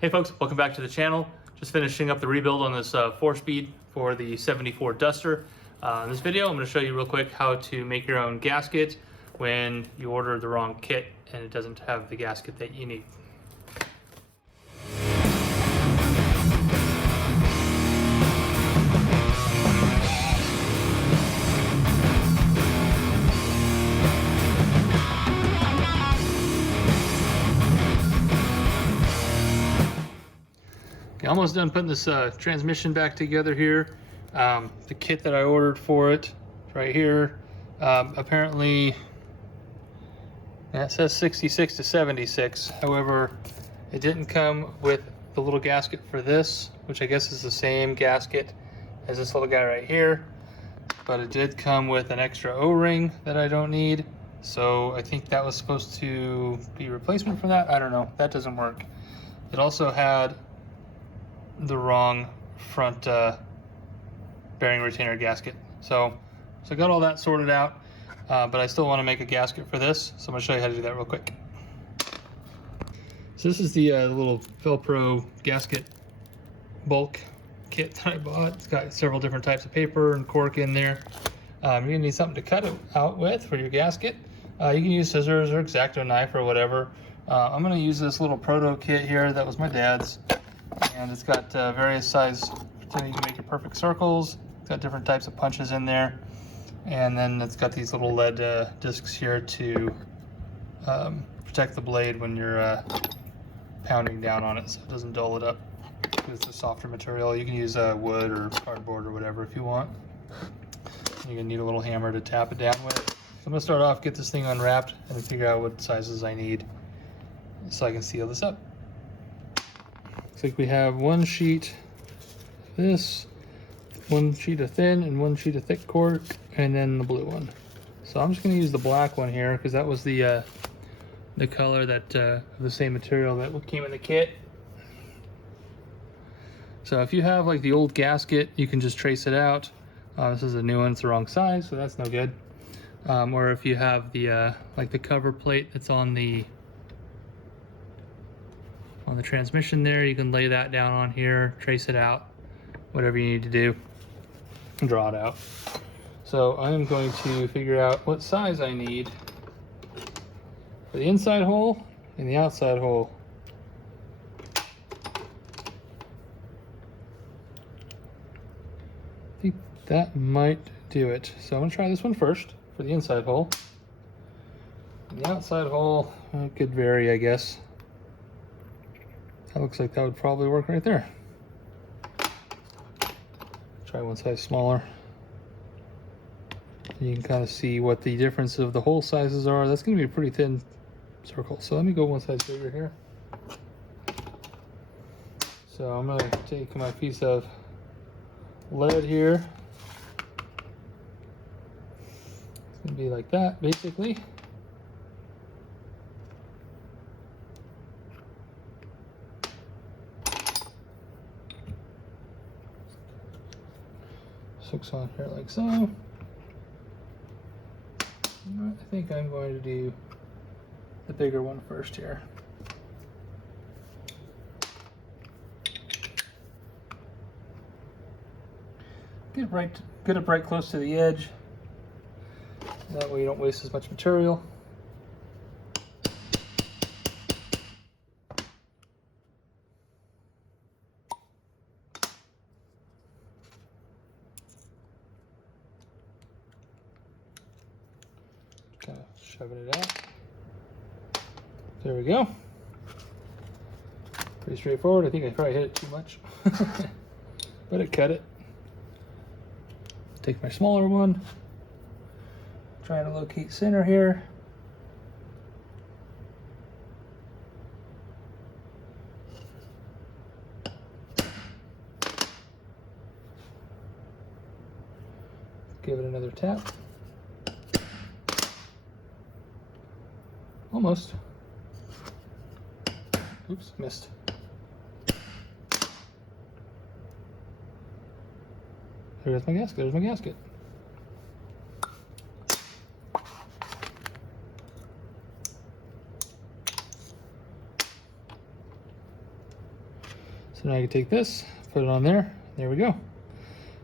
Hey folks, welcome back to the channel. Just finishing up the rebuild on this 4-speed for the 74 Duster. In this video, I'm going to show you real quick how to make your own gasket when you order the wrong kit and it doesn't have the gasket that you need. Almost done putting this transmission back together here. The kit that I ordered for it, right here, apparently it says 66 to 76. However, it didn't come with the little gasket for this, which I guess is the same gasket as this little guy right here. But it did come with an extra O-ring that I don't need. So I think that was supposed to be replacement for that. I don't know. That doesn't work. It also had the wrong front bearing retainer gasket. So I got all that sorted out, but I still want to make a gasket for this. So I'm going to show you how to do that real quick. So this is the little Velcro gasket bulk kit that I bought. It's got several different types of paper and cork in there. You're going to need something to cut it out with for your gasket. You can use scissors or X-Acto knife or whatever. I'm going to use this little proto kit here that was my dad's. And it's got various size, so you can make your perfect circles. It's got different types of punches in there. And then it's got these little lead discs here to protect the blade when you're pounding down on it so it doesn't dull it up. It's a softer material. You can use wood or cardboard or whatever if you want. You're gonna need a little hammer to tap it down with. So I'm gonna start off, get this thing unwrapped and figure out what sizes I need so I can seal this up. Looks like we have one sheet of this, one sheet of thin and one sheet of thick cork, and then the blue one. So I'm just going to use the black one here because that was the color that of the same material that came in the kit. So if you have like the old gasket, you can just trace it out. This is a new one; it's the wrong size, so that's no good. Or if you have the like the cover plate that's on the transmission there, you can lay that down on here, trace it out, whatever you need to do, and draw it out. So I'm going to figure out what size I need for the inside hole and the outside hole. I think that might do it. So I'm gonna try this one first for the inside hole. And the outside hole could vary, I guess. That looks like that would probably work right there. Try one size smaller. You can kind of see what the difference of the hole sizes are. That's going to be a pretty thin circle. So let me go one size bigger here. So I'm going to take my piece of lead here. It's going to be like that, basically. Hooks on here like so. I think I'm going to do the bigger one first here. Get it right close to the edge. That way you don't waste as much material. Kind of shoving it out. There we go. Pretty straightforward. I think I probably hit it too much, but it cut it. Take my smaller one. Trying to locate center here. Give it another tap. Almost. Oops, missed. There's my gasket. There's my gasket. So now I can take this, put it on there. There we go.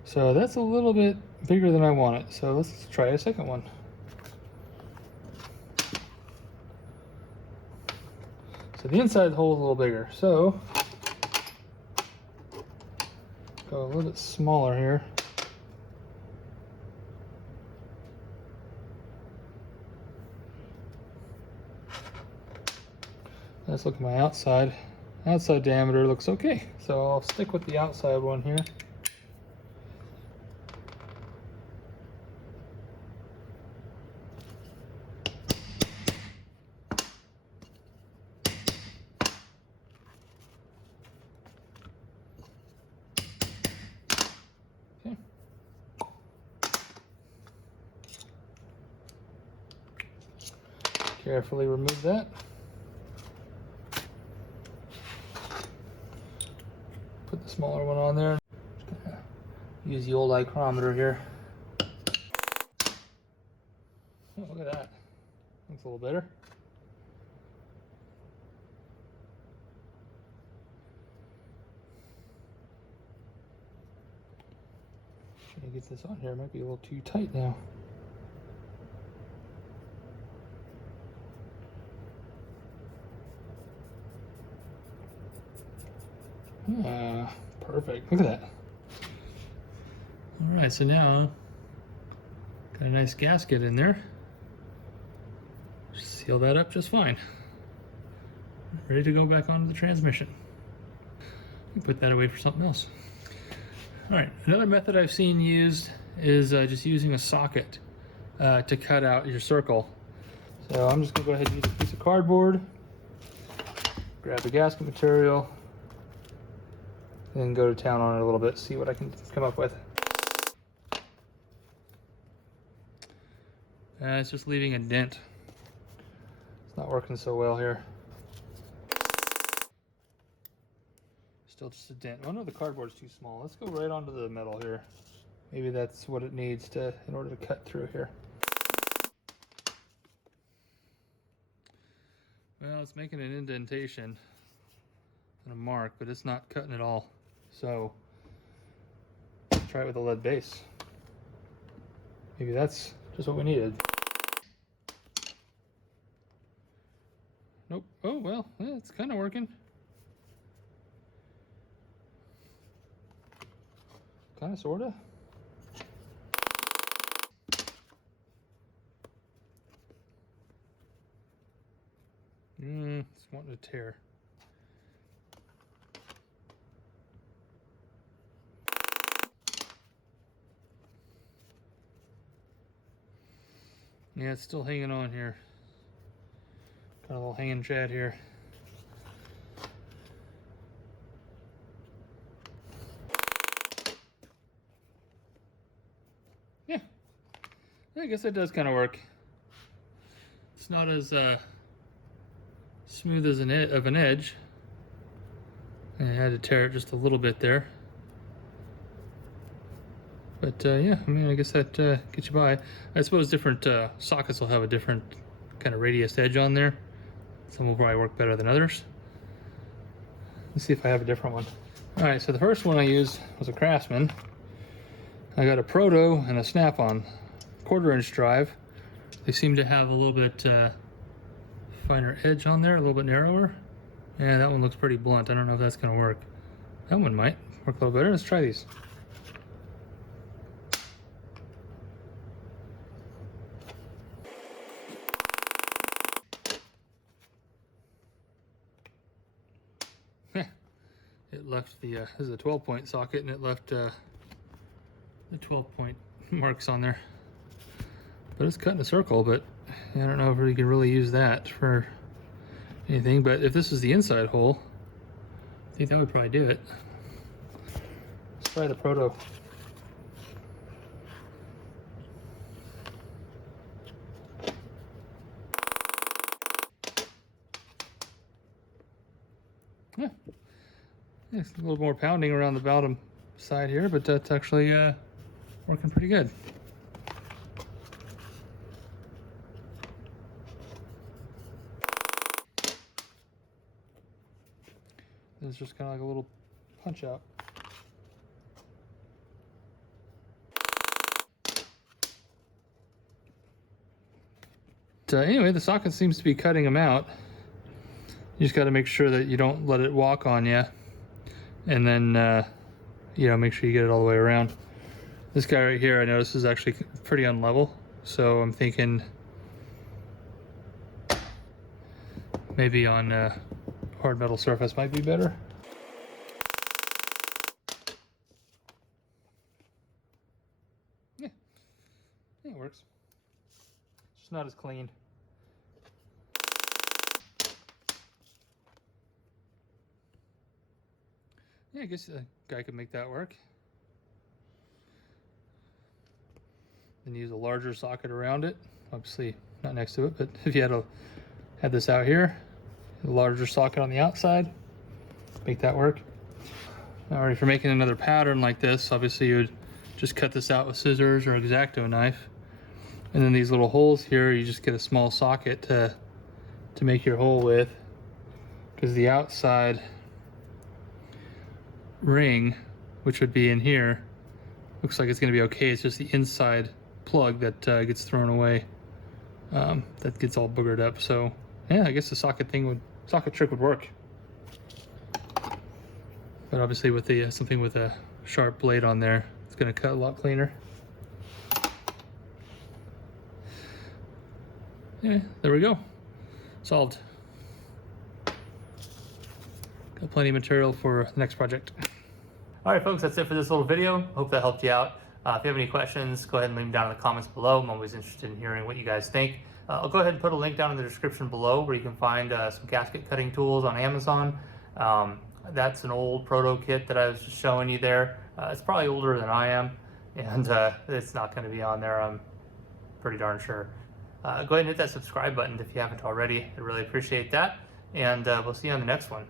So that's a little bit bigger than I want it. So let's try a second one. So the inside hole is a little bigger. So go a little bit smaller here. Let's look at my outside. Outside diameter looks okay. So I'll stick with the outside one here. Okay. Carefully remove that. Put the smaller one on there. Use the old micrometer here. Oh, look at that. Looks a little better. Trying to get this on here. It might be a little too tight now. Perfect. Look at that. All right, so now got a nice gasket in there. Seal that up just fine. Ready to go back onto the transmission. Put that away for something else. All right, another method I've seen used is just using a socket to cut out your circle. So I'm just gonna go ahead and use a piece of cardboard, grab the gasket material, and then go to town on it a little bit, see what I can come up with. It's just leaving a dent. It's not working so well here. Still just a dent. Oh no, the cardboard's too small. Let's go right onto the metal here. Maybe that's what it needs to in order to cut through here. Well, it's making an indentation and a mark, but it's not cutting at all. So let's try it with a lead base. Maybe that's just what we needed. Nope. Oh well, yeah, it's kind of working. Kind of, sort of. It's wanting to tear. Yeah, it's still hanging on here. Got a little hanging chad here. Yeah, I guess that does kind of work. It's not as smooth as an edge. I had to tear it just a little bit there. But yeah, I mean, I guess that gets you by. I suppose different sockets will have a different kind of radius edge on there. Some will probably work better than others. Let's see if I have a different one. All right, so the first one I used was a Craftsman. I got a Proto and a Snap-on 1/4" drive. They seem to have a little bit finer edge on there, a little bit narrower. Yeah, that one looks pretty blunt. I don't know if that's gonna work. That one might work a little better. Let's try these. It left the, this is a 12-point socket, and it left the 12-point marks on there. But it's cutting a circle, but I don't know if we can really use that for anything. But if this is the inside hole, I think that would probably do it. Let's try the Proto. Yeah. It's a little more pounding around the bottom side here, but that's actually working pretty good. It's just kind of like a little punch out. Anyway, the socket seems to be cutting them out. You just got to make sure that you don't let it walk on you, and then you know, make sure you get it all the way around. This guy right here, I notice, is actually pretty unlevel, so I'm thinking maybe on a hard metal surface might be better. Yeah, it works. It's just not as clean. Yeah, I guess a guy could make that work. Then use a larger socket around it. Obviously not next to it, but if you had this out here, a larger socket on the outside, make that work. Now, if you're making another pattern like this, obviously you would just cut this out with scissors or X-Acto knife. And then these little holes here, you just get a small socket to make your hole with, because the outside ring, which would be in here, looks like it's going to be okay. It's just the inside plug that gets thrown away, that gets all boogered up. So yeah, I guess the socket trick would work, but obviously with the something with a sharp blade on there, it's going to cut a lot cleaner. Yeah, there we go, solved. Got plenty of material for the next project. All right, folks, that's it for this little video. Hope that helped you out. If you have any questions, go ahead and leave them down in the comments below. I'm always interested in hearing what you guys think. I'll go ahead and put a link down in the description below where you can find some gasket cutting tools on Amazon. That's an old proto kit that I was just showing you there. It's probably older than I am, and it's not going to be on there, I'm pretty darn sure. Go ahead and hit that subscribe button if you haven't already. I really appreciate that, and we'll see you on the next one.